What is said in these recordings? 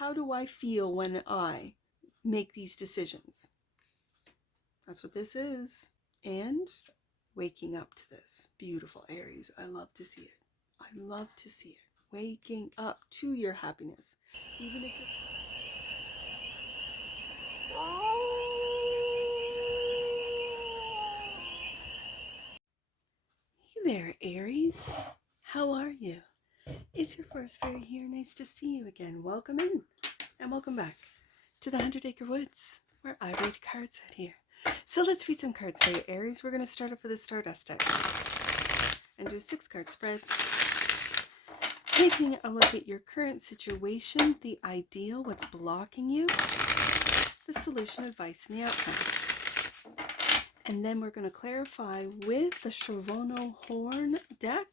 How do I feel when I make these decisions? That's what this is. And waking up to this. Beautiful, Aries. I love to see it. I love to see it. Waking up to your happiness. Even if it's... Hey there, Aries. How are you? It's your first fairy here. Nice to see you again. Welcome in and welcome back to the 100 Acre Woods, where I read cards out here. So let's read some cards for you, Aries. We're going to start off with a Stardust deck and do a 6-card spread. Taking a look at your current situation, the ideal, what's blocking you, the solution, advice, and the outcome. And then we're going to clarify with the CHERVONO-CHORNE deck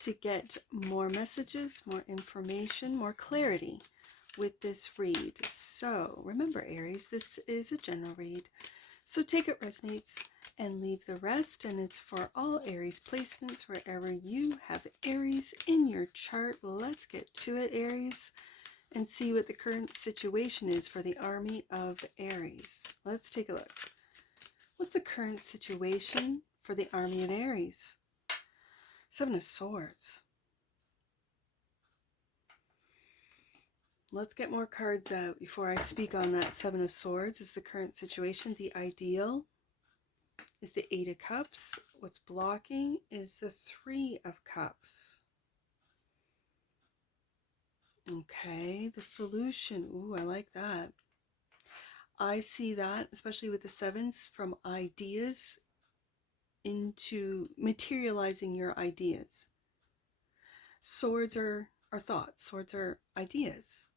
to get more messages, more information, more clarity with this read. So remember, Aries, this is a general read. So take it resonates and leave the rest. And it's for all Aries placements wherever you have Aries in your chart. Let's get to it, Aries, and see what the current situation is for the army of Aries. Let's take a look. What's the current situation for the army of Aries? 7 of Swords. Let's get more cards out before I speak on that. 7 of Swords is the current situation. The ideal is the 8 of Cups. What's blocking is the 3 of Cups. Okay, the solution. Ooh, I like that. I see that, especially with the 7s, from ideas into materializing your ideas. Swords are thoughts. Swords are ideas.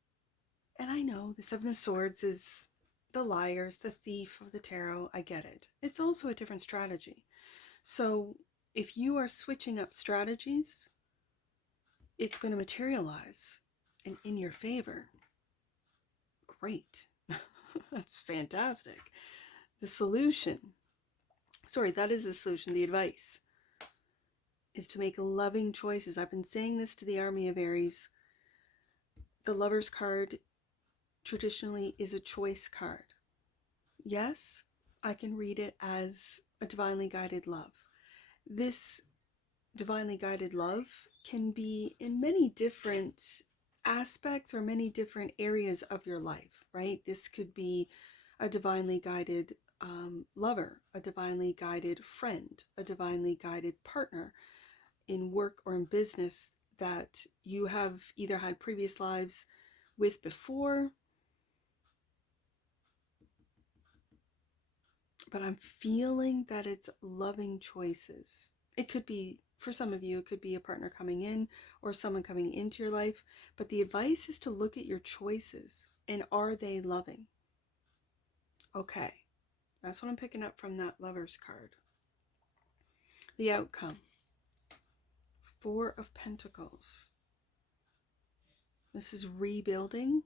And I know the 7 of Swords is the liars, the thief of the tarot. I get it. It's also a different strategy. So if you are switching up strategies, it's going to materialize and in your favor. Great. That's fantastic. The solution, sorry, that is the solution. The advice is to make loving choices. I've been saying this to the army of Aries. The Lover's card traditionally is a choice card. Yes, I can read it as a divinely guided love. This divinely guided love can be in many different aspects or many different areas of your life, right? This could be a divinely guided lover, a divinely guided friend, a divinely guided partner in work or in business that you have either had previous lives with before. But I'm feeling that it's loving choices. It could be, for some of you, it could be a partner coming in or someone coming into your life. But the advice is to look at your choices and are they loving? Okay, that's what I'm picking up from that Lover's card. The outcome. 4 of Pentacles. This is rebuilding,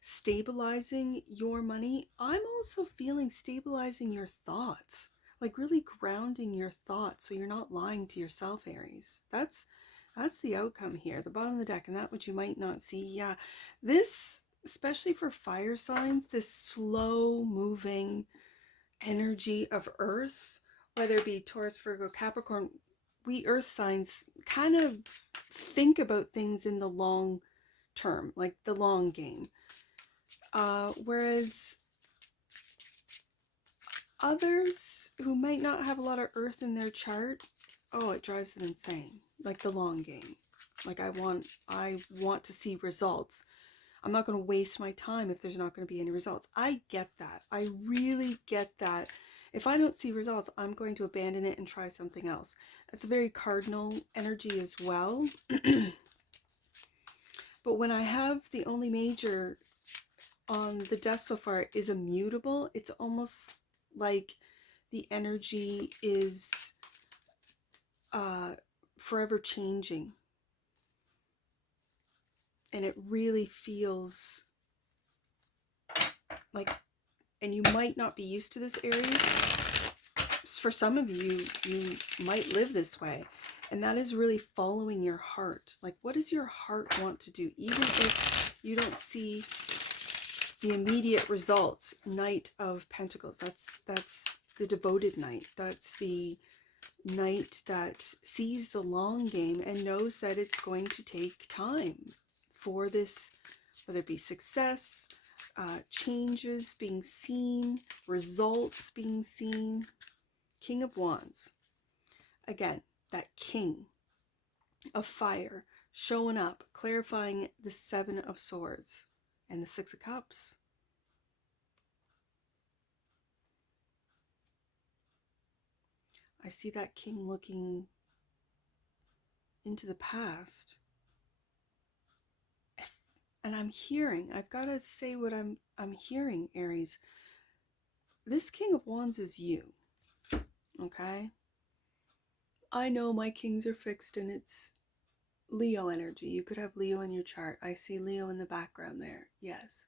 stabilizing your money. I'm also feeling stabilizing your thoughts, like really grounding your thoughts so you're not lying to yourself, Aries. That's the outcome here, the bottom of the deck, and that what you might not see. Yeah, this, especially for fire signs, this slow moving energy of Earth, whether it be Taurus, Virgo, Capricorn, we Earth signs kind of think about things in the long term, like the long game. Whereas others who might not have a lot of Earth in their chart, oh, it drives them insane. Like the long game. Like I want to see results. I'm not going to waste my time if there's not going to be any results. I get that. I really get that. If I don't see results, I'm going to abandon it and try something else. That's a very cardinal energy as well. But when I have the only major on the desk so far is immutable, it's almost like the energy is forever changing. And it really feels like, and you might not be used to this, Aries. For some of you, you might live this way. And that is really following your heart. Like, what does your heart want to do? Even if You don't see the immediate results. Knight of Pentacles. That's the devoted knight. That's the knight that sees the long game and knows that it's going to take time for this, whether it be success, changes being seen, results being seen. King of Wands. Again, that king of fire showing up, clarifying the Seven of Swords and the Six of Cups. I see that king looking into the past. And I'm hearing, I've got to say what I'm hearing, Aries. This King of Wands is you. Okay? I know my kings are fixed and it's Leo energy. You could have Leo in your chart. I see Leo in the background there. Yes.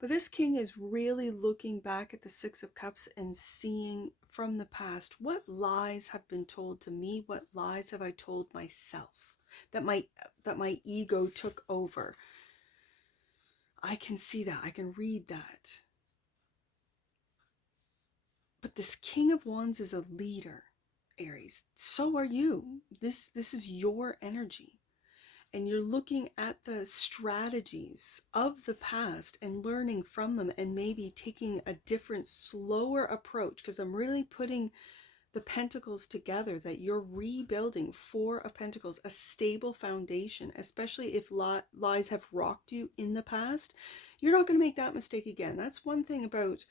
But this king is really looking back at the Six of Cups and seeing from the past, what lies have been told to me? What lies have I told myself that my ego took over? I can see that. I can read that. But this King of Wands is a leader, Aries. So are you. This is your energy. And you're looking at the strategies of the past and learning from them and maybe taking a different, slower approach, because I'm really putting the pentacles together, that you're rebuilding Four of Pentacles, a stable foundation, especially if lies have rocked you in the past. You're not going to make that mistake again. That's one thing about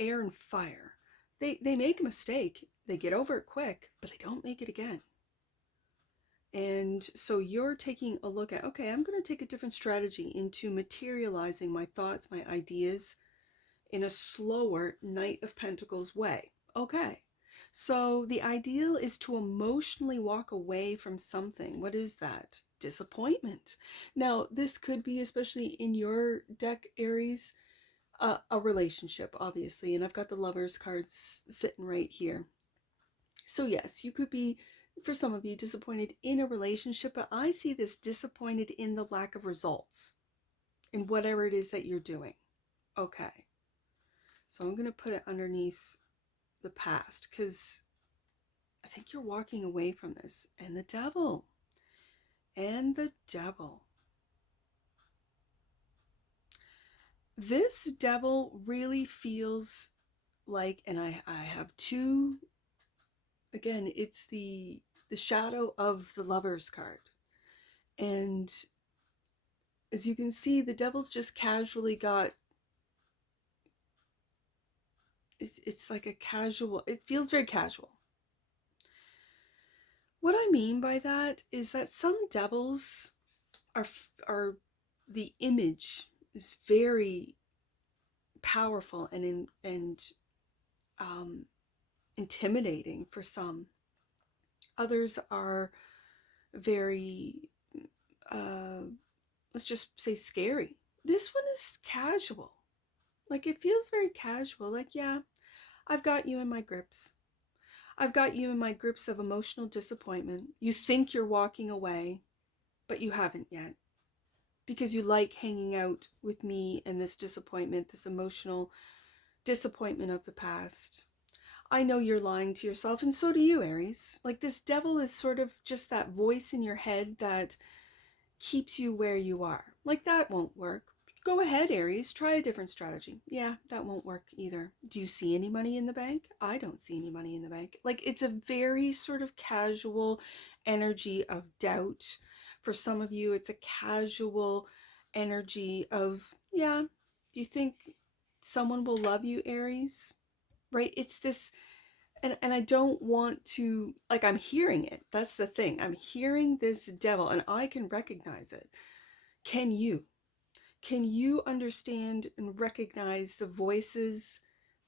air and fire. They make a mistake, they get over it quick, but they don't make it again. And so you're taking a look at, okay, I'm going to take a different strategy into materializing my thoughts, my ideas in a slower Knight of Pentacles way. Okay. So the ideal is to emotionally walk away from something. What is that? Disappointment. Now, this could be, especially in your deck, Aries, a relationship, obviously. And I've got the Lovers cards sitting right here. So yes, you could be, for some of you, disappointed in a relationship, but I see this disappointed in the lack of results in whatever it is that you're doing. Okay. So I'm going to put it underneath the past because I think you're walking away from this. And the devil. And the devil. This devil really feels like, and I have two, again, it's the shadow of the Lovers card. And as you can see, the devil's just casually got, it's like a casual, it feels very casual. What I mean by that is that some devils are the image is very powerful and intimidating for some. Others are very, let's just say, scary. This one is casual. Like, it feels very casual. Like, yeah, I've got you in my grips. I've got you in my grips of emotional disappointment. You think you're walking away, but you haven't yet. Because you like hanging out with me and this disappointment, this emotional disappointment of the past. I know you're lying to yourself, and so do you, Aries. Like, this devil is sort of just that voice in your head that keeps you where you are. Like, that won't work. Go ahead, Aries, try a different strategy. Yeah, that won't work either. Do you see any money in the bank? I don't see any money in the bank. Like, it's a very sort of casual energy of doubt. For some of you, it's a casual energy of, yeah, do you think someone will love you, Aries? Right? It's this, and I don't want to, like, I'm hearing it. That's the thing. I'm hearing this devil and I can recognize it. Can you? Can you understand and recognize the voices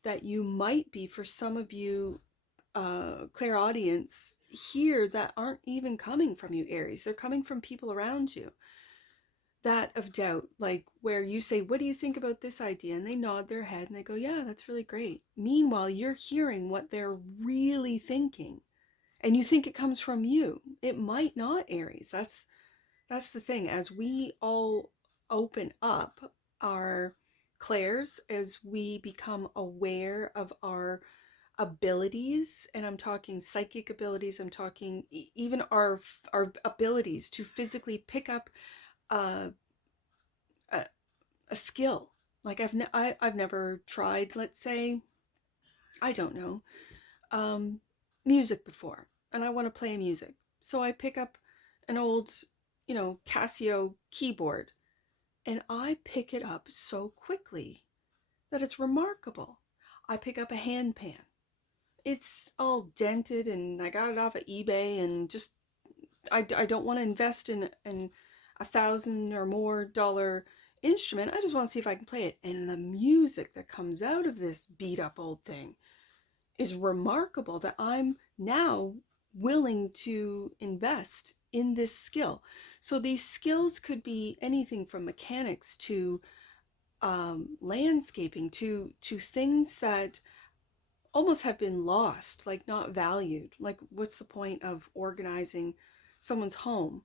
that you might be, for some of you, clairaudience here, that aren't even coming from you, Aries? They're coming from people around you. That of doubt, like where you say, what do you think about this idea? And they nod their head and they go, yeah, that's really great. Meanwhile, you're hearing what they're really thinking. And you think it comes from you. It might not, Aries. That's That's the thing. As we all open up our clairs, as we become aware of our abilities, and I'm talking psychic abilities, I'm talking even our abilities to physically pick up a, a, a skill. Like I've never tried, let's say, I don't know, um, music before, and I want to play music. So I pick up an old, Casio keyboard, and I pick it up so quickly that it's remarkable. I pick up a handpan. It's all dented, and I got it off of eBay, and just I don't want to invest in $1,000 or more instrument. I just want to see if I can play it. And the music that comes out of this beat up old thing is remarkable, that I'm now willing to invest in this skill. So these skills could be anything from mechanics to landscaping to things that almost have been lost, like not valued. Like, what's the point of organizing someone's home,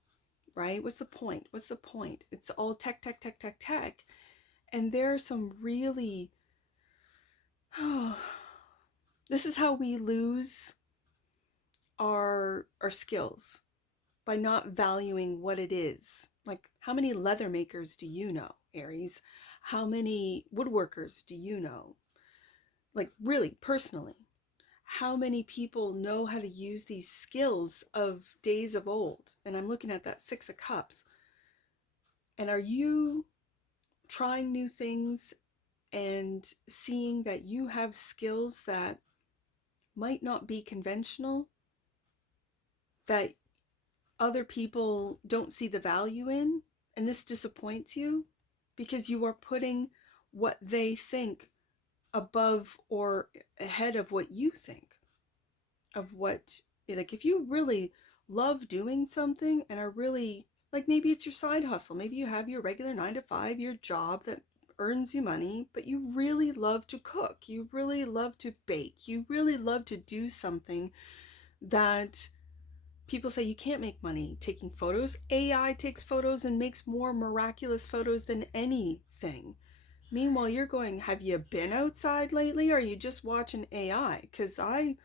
right? What's the point? What's the point? It's all tech, tech, tech, tech, tech. And there are some really, oh, this is how we lose our skills, by not valuing what it is. Like, how many leather makers do you know, Aries? How many woodworkers do you know? Like, really, personally, how many people know how to use these skills of days of old? And I'm looking at that Six of Cups. And are you trying new things and seeing that you have skills that might not be conventional, that other people don't see the value in, and this disappoints you because you are putting what they think above or ahead of what you think, of what, like, if you really love doing something and are really, like, maybe it's your side hustle, maybe you have your regular 9 to 5, your job that earns you money, but you really love to cook, you really love to bake, you really love to do something that people say you can't make money taking photos. AI takes photos and makes more miraculous photos than anything. Meanwhile, you're going, have you been outside lately? Or are you just watching AI? Because I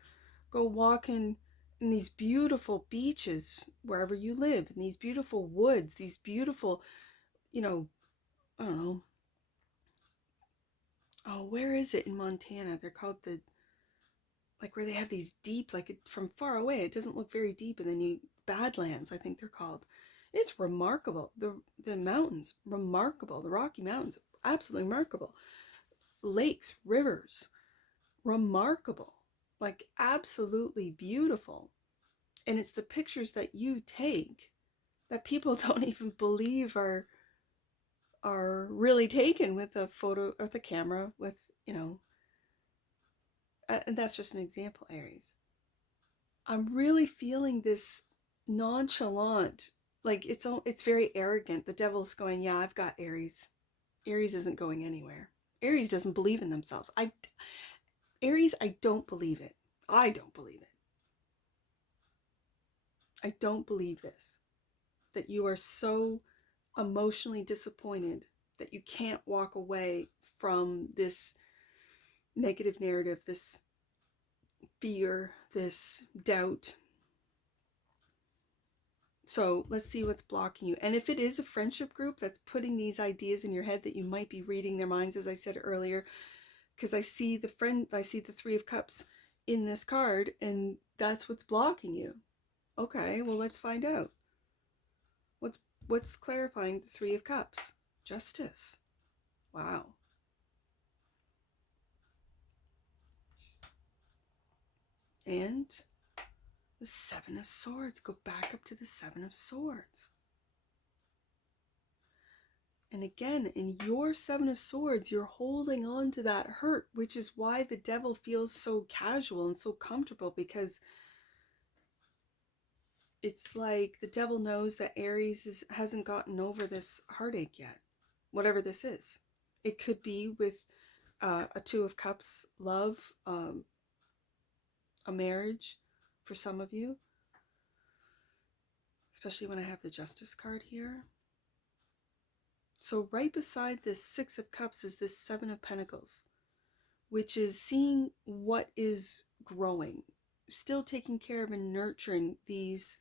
go walking in these beautiful beaches wherever you live, in these beautiful woods, these beautiful, I don't know. Oh, where is it in Montana? They're called like where they have these deep, like from far away, it doesn't look very deep, and then Badlands, I think they're called. It's remarkable. The mountains, remarkable. The Rocky Mountains, absolutely remarkable. Lakes, rivers, remarkable. Like, absolutely beautiful. And it's the pictures that you take that people don't even believe are really taken with a photo or the camera with, and that's just an example, Aries. I'm really feeling this nonchalant, like it's very arrogant. The devil's going, yeah, I've got Aries. Aries isn't going anywhere. Aries doesn't believe in themselves. Aries, I don't believe it. I don't believe it. I don't believe this. That you are so emotionally disappointed that you can't walk away from this negative narrative, this fear, this doubt. So let's see what's blocking you. And if it is a friendship group that's putting these ideas in your head, that you might be reading their minds, as I said earlier, because I see the 3 of Cups in this card, and that's what's blocking you. Okay, well, let's find out. What's clarifying the 3 of Cups? Justice. Wow. And the 7 of Swords. Go back up to the 7 of Swords. And again, in your 7 of Swords, you're holding on to that hurt, which is why the devil feels so casual and so comfortable, because it's like the devil knows that Aries hasn't gotten over this heartache yet, whatever this is. It could be with a 2 of Cups, love, a marriage for some of you. especially when I have the Justice card here. So right beside this Six of Cups is this Seven of Pentacles, which is seeing what is growing, still taking care of and nurturing these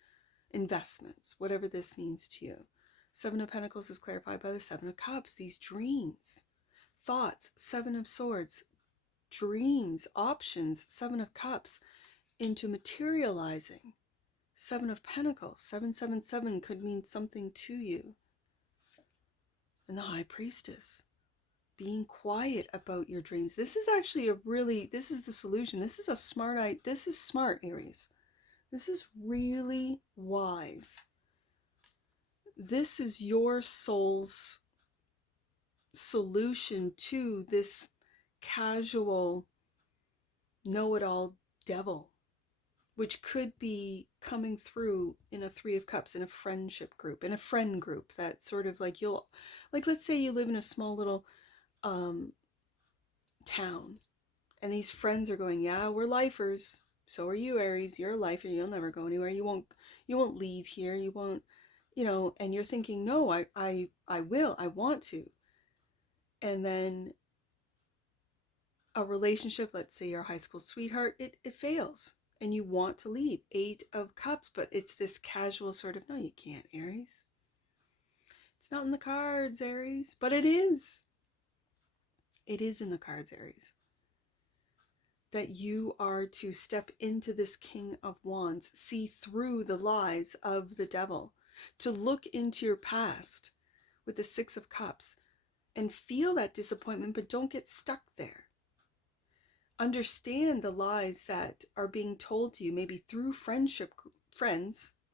investments, whatever this means to you. Seven of Pentacles is clarified by the Seven of Cups, these dreams, thoughts. Seven of Swords, dreams, options. Seven of Cups into materializing. Seven of Pentacles, 777 could mean something to you. And the High Priestess, being quiet about your dreams. This is actually this is the solution. This is a this is smart, Aries. This is really wise. This is your soul's solution to this casual know-it-all devil, which could be coming through in a Three of Cups, in a friendship group, in a friend group, that sort of like let's say you live in a small little town, and these friends are going, yeah, we're lifers. So are you, Aries. You're a lifer. You'll never go anywhere. You won't leave here. You won't, and you're thinking, no, I will. I want to. And then a relationship, let's say your high school sweetheart, it fails. And you want to leave. Eight of Cups, but it's this casual sort of, no, you can't, Aries. It's not in the cards, Aries. But it is. It is in the cards, Aries. That you are to step into this King of Wands, see through the lies of the devil, to look into your past with the Six of Cups and feel that disappointment, but don't get stuck there. Understand the lies that are being told to you, maybe through friends,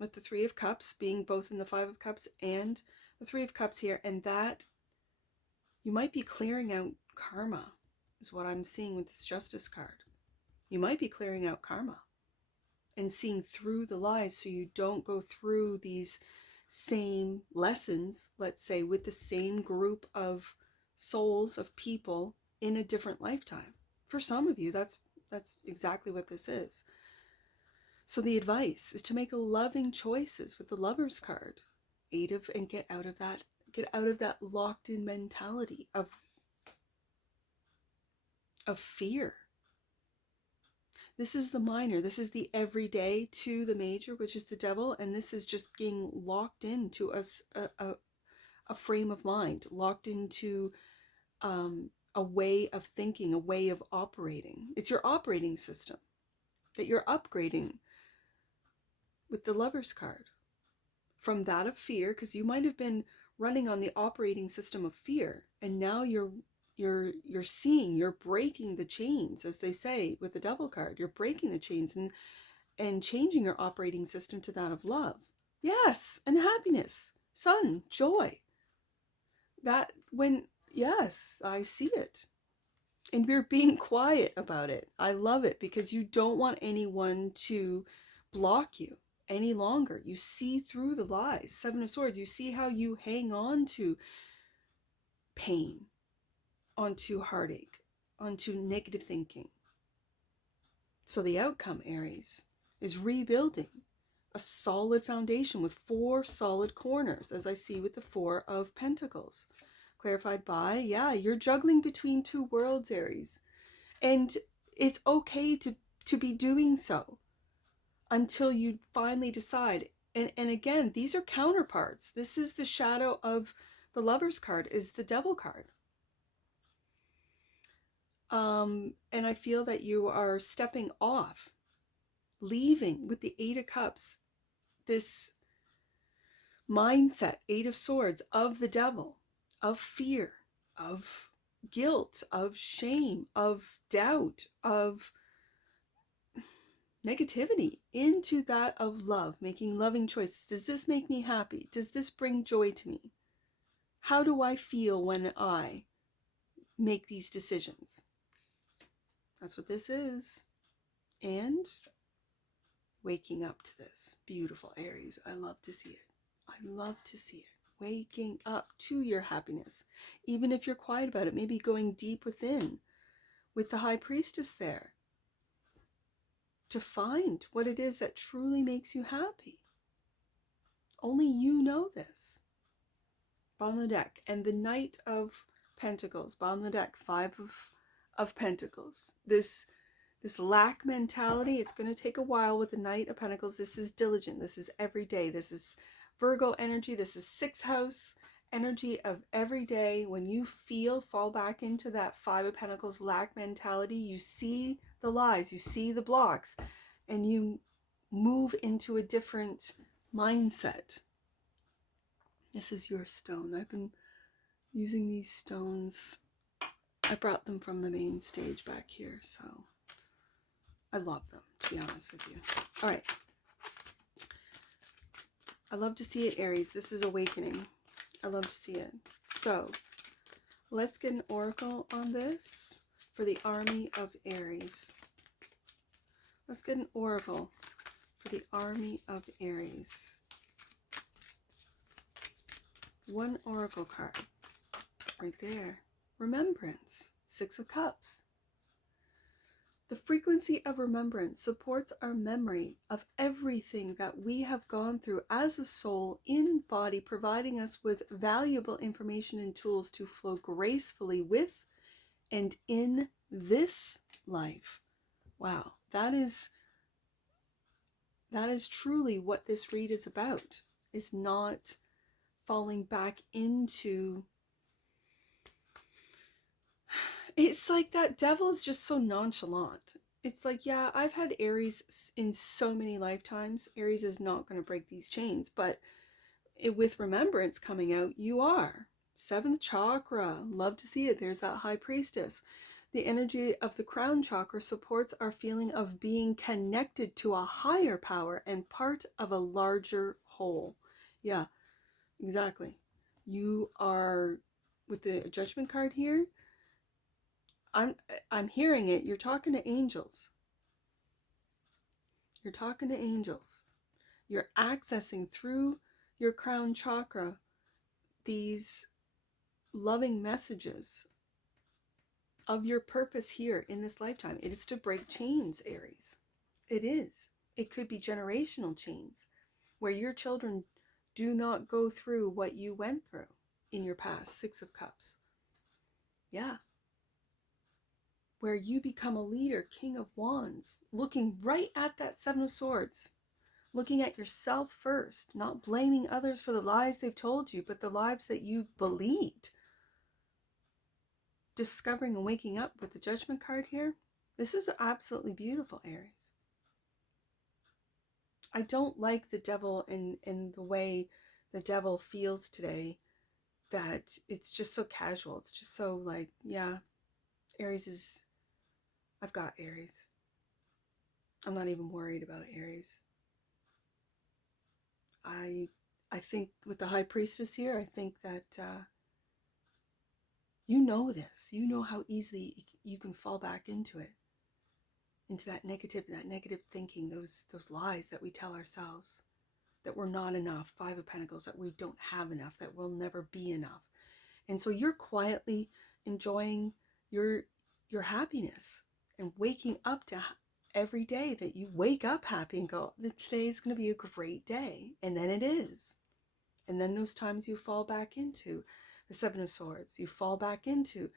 with the Three of Cups being both in the Five of Cups and the Three of Cups here, and that you might be clearing out karma, is what I'm seeing with this Justice card. You might be clearing out karma and seeing through the lies so you don't go through these same lessons, let's say, with the same group of souls, of people in a different lifetime. For some of you, that's exactly what this is. So the advice is to make loving choices with the Lover's card. And get out of that locked in mentality of fear. This is the minor. This is the everyday to the major, which is the devil. And this is just being locked into a frame of mind, locked into a way of thinking, a way of operating. It's your operating system that you're upgrading with the Lover's card. From that of fear, because you might have been running on the operating system of fear, and now you're seeing, you're breaking the chains, as they say with the Devil card. You're breaking the chains and changing your operating system to that of love. Yes, and happiness, sun, joy. Yes, I see it. And you're being quiet about it. I love it, because you don't want anyone to block you any longer. You see through the lies. Seven of Swords, you see how you hang on to pain, onto heartache, onto negative thinking. So the outcome, Aries, is rebuilding a solid foundation with 4 solid corners, as I see with the Four of Pentacles. Clarified by, yeah, you're juggling between 2 worlds, Aries. And it's okay to be doing so until you finally decide. And again, these are counterparts. This is the shadow of the Lover's card, is the Devil card. And I feel that you are stepping off, leaving with the Eight of Cups, this mindset, Eight of Swords, of the devil, of fear, of guilt, of shame, of doubt, of negativity, into that of love, making loving choices. Does this make me happy? Does this bring joy to me? How do I feel when I make these decisions? That's what this is. And waking up to this. Beautiful, Aries. I love to see it. I love to see it. Waking up to your happiness. Even if you're quiet about it, maybe going deep within with the High Priestess there, to find what it is that truly makes you happy. Only you know this. Bottom of the deck. And the Knight of Pentacles. Bottom of the deck. Five of Pentacles. This lack mentality, it's going to take a while with the Knight of Pentacles. This is diligent. This is every day. This is Virgo energy. This is 6th house energy of every day. When you fall back into that Five of Pentacles lack mentality, you see the lies, you see the blocks, and you move into a different mindset. This is your stone. I've been using these stones. I brought them from the main stage back here, so I love them, to be honest with you. All right. I love to see it, Aries. This is awakening. I love to see it. So let's get an oracle on this for the army of Aries. Let's get an oracle for the army of Aries. One oracle card right there. Remembrance. 6 of Cups. The frequency of remembrance supports our memory of everything that we have gone through as a soul in body, providing us with valuable information and tools to flow gracefully with and in this life. Wow, that is truly what this read is about. Is not falling back into... It's like that devil is just so nonchalant. It's like, yeah, I've had Aries in so many lifetimes. Aries is not going to break these chains, but with remembrance coming out, you are. 7th chakra, love to see it. There's that high priestess. The energy of the crown chakra supports our feeling of being connected to a higher power and part of a larger whole. Yeah, exactly. You are, with the judgment card here, I'm hearing it. You're talking to angels. You're talking to angels. You're accessing through your crown chakra these loving messages of your purpose here in this lifetime. It is to break chains, Aries. It is. It could be generational chains where your children do not go through what you went through in your past. 6 of Cups. Yeah. Where you become a leader, King of Wands, looking right at that 7 of Swords, looking at yourself first, not blaming others for the lies they've told you, but the lies that you believed. Discovering and waking up with the Judgment card here. This is absolutely beautiful, Aries. I don't like the devil in the way the devil feels today, that it's just so casual. It's just so like, yeah, Aries is... I've got Aries. I'm not even worried about Aries. I think with the High Priestess here, I think that you know this. You know how easily you can fall back into it, into that negative thinking, those lies that we tell ourselves, that we're not enough. 5 of Pentacles, that we don't have enough, that we'll never be enough. And so you're quietly enjoying your happiness and waking up to every day, that you wake up happy and go, today's going to be a great day. And then it is. And then those times you fall back into the 7 of Swords, you fall back into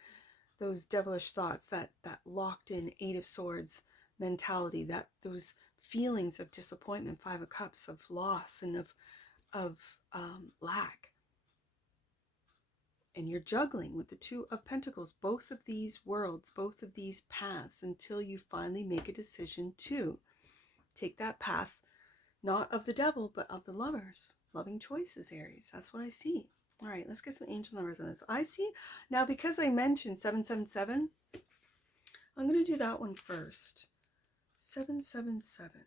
those devilish thoughts, that locked in 8 of Swords mentality, that those feelings of disappointment, 5 of Cups, of loss and of lack. And you're juggling with the 2 of Pentacles, both of these worlds, both of these paths, until you finally make a decision to take that path, not of the devil, but of the lovers. Loving choices, Aries. That's what I see. All right, let's get some angel numbers on this. I see, now because I mentioned 777, I'm going to do that one first. 777.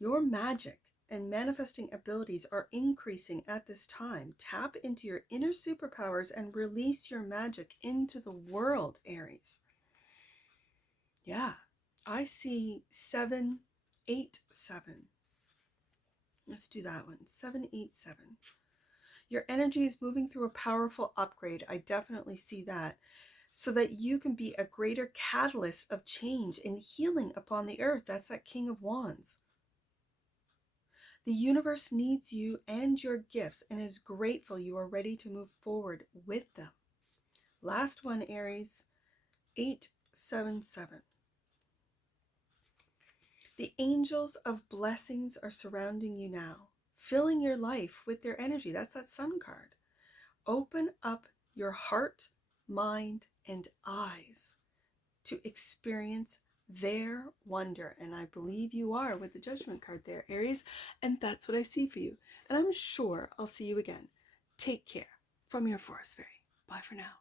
Your magic and manifesting abilities are increasing at this time. Tap into your inner superpowers and release your magic into the world, Aries. Yeah, I see 787. Let's do that one. 787. Your energy is moving through a powerful upgrade. I definitely see that. So that you can be a greater catalyst of change and healing upon the earth. That's that King of Wands. The universe needs you and your gifts and is grateful you are ready to move forward with them. Last one, Aries, 877. The angels of blessings are surrounding you now, filling your life with their energy. That's that sun card. Open up your heart, mind, and eyes to experience their wonder. And I believe you are with the Judgment card there, Aries. And that's what I see for you. And I'm sure I'll see you again. Take care. From your Forest Fairy. Bye for now.